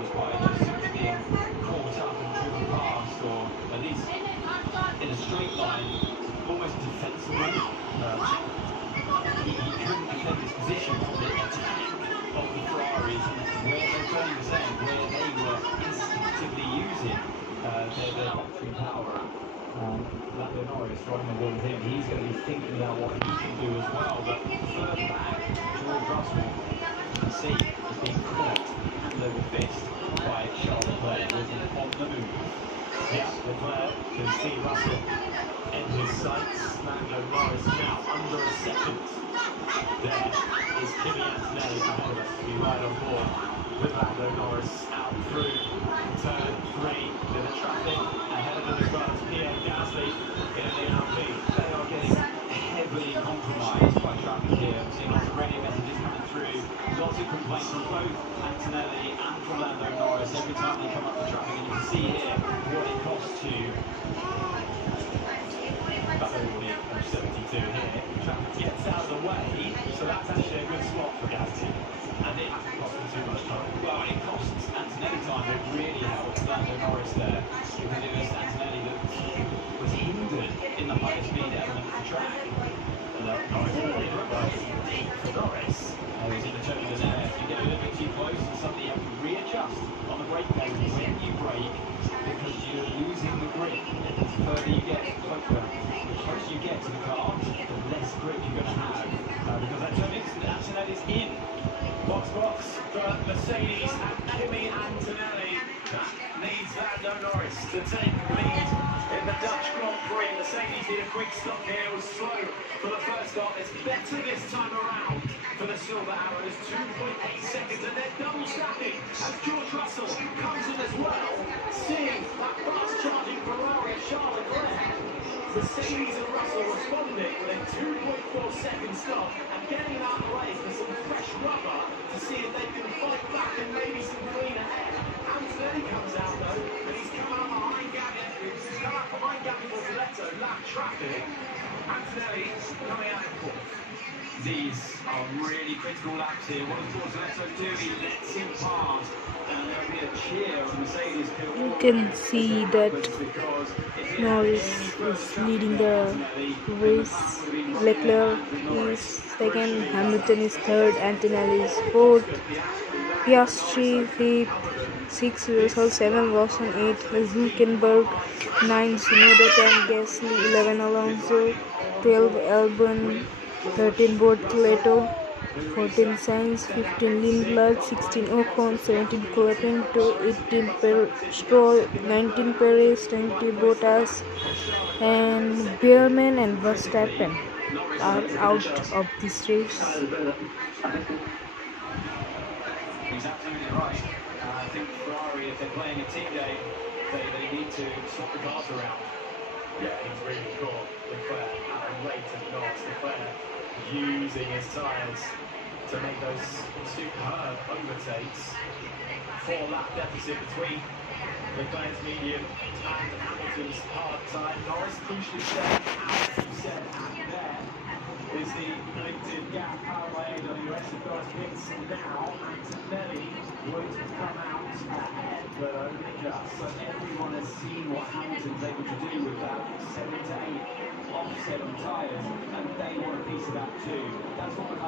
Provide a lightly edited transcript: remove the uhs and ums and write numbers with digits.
was by just simply being caught up and driven past, or at least in a straight line, almost defensible. He couldn't defend his position from the attack of the Ferraris, where they're turning the same, where they were instinctively using their boxing power. Lando Norris trying to win him. He's going to be thinking about what he can do as well. But further back, George Russell, you can see, is being caught hand over fist by Charles Leclerc with him on the move. Yeah, Leclerc can see Russell in his sights. Lando Norris now under a second. There is Kimi Antonelli ahead of us. We ride on board with Lando Norris out through turn 3 with the traffic ahead of them as well as Pierre Gasly in the Alpine. They are getting heavily compromised by traffic here. I'm seeing lots of radio messages coming through. Lots of complaints from both Antonelli and from Lando Norris every time they come up the traffic. And you can see here what it costs to. That's only 72 here. Traffic gets out of the way, so that's actually a good spot for Gasly. And it hasn't cost them too much time. Well, it costs Antonelli time, but it really helps Lando Norris there. Because it was Antonelli that was hindered in the higher speed element of the track. And Norris really right deep for Norris. He's in the turbulent air. If you get a little bit too close, and suddenly you have to readjust on the brake pedal when you brake, because you're losing the grip. And the further you get, the closer you get to the car, the less grip you're going to have. Because Antonelli's in. Box for Mercedes and Kimi Antonelli. That needs Lando Norris to take the lead in the Dutch Grand Prix. Mercedes did a quick stop here. It was slow for the first stop. It's better this time around for the Silver Arrows. 2.8 seconds, and they're double stacking as George Russell comes in as well. Seeing that fast charging Ferrari of Charles Leclerc. Mercedes and Russell responding with a 2.4 second stop and getting out of the race for some fresh rubber to see if they can fight back and maybe some cleaner air. Antonelli comes out though, and he's come out behind Gabby Bortoletto, lap traffic. Antonelli coming out of fourth. These are really critical laps here. What does Bortoletto do? He lets him pass. And there'll be a cheer on Mercedes. You can see that Norris is leading the race. Leclerc is second, Hamilton is third, Antonelli is fourth, Piastri fifth, 6 Russell, 7 Lawson, 8 Hülkenberg, 9 Tsunoda, 10 Gasly, 11 Alonso, 12 Albon, 13 Bortoletto, 14 Sainz, 15 Lindblad, 16 Ocon, 17 Colapinto, 18 Stroll, 19 Perez, 20 Bottas, and Beerman and Verstappen are out of this race. He's absolutely right. I think Ferrari, if they're playing a team game, they need to swap the cars around. Yeah, he's really caught Leclerc at a rate of knots. Leclerc using his tyres to make those superb overtakes. 4-lap deficit between Leclerc's medium and Hamilton's hard time. Norris crucially staying out, as you said, and there is the predicted gap powered by AWS. Of course, wins now. Antonelli would come out ahead, but only just. So everyone has seen what Hamilton's able to do with that 7 to 8 offset on tyres, and they want a piece of that too. That's what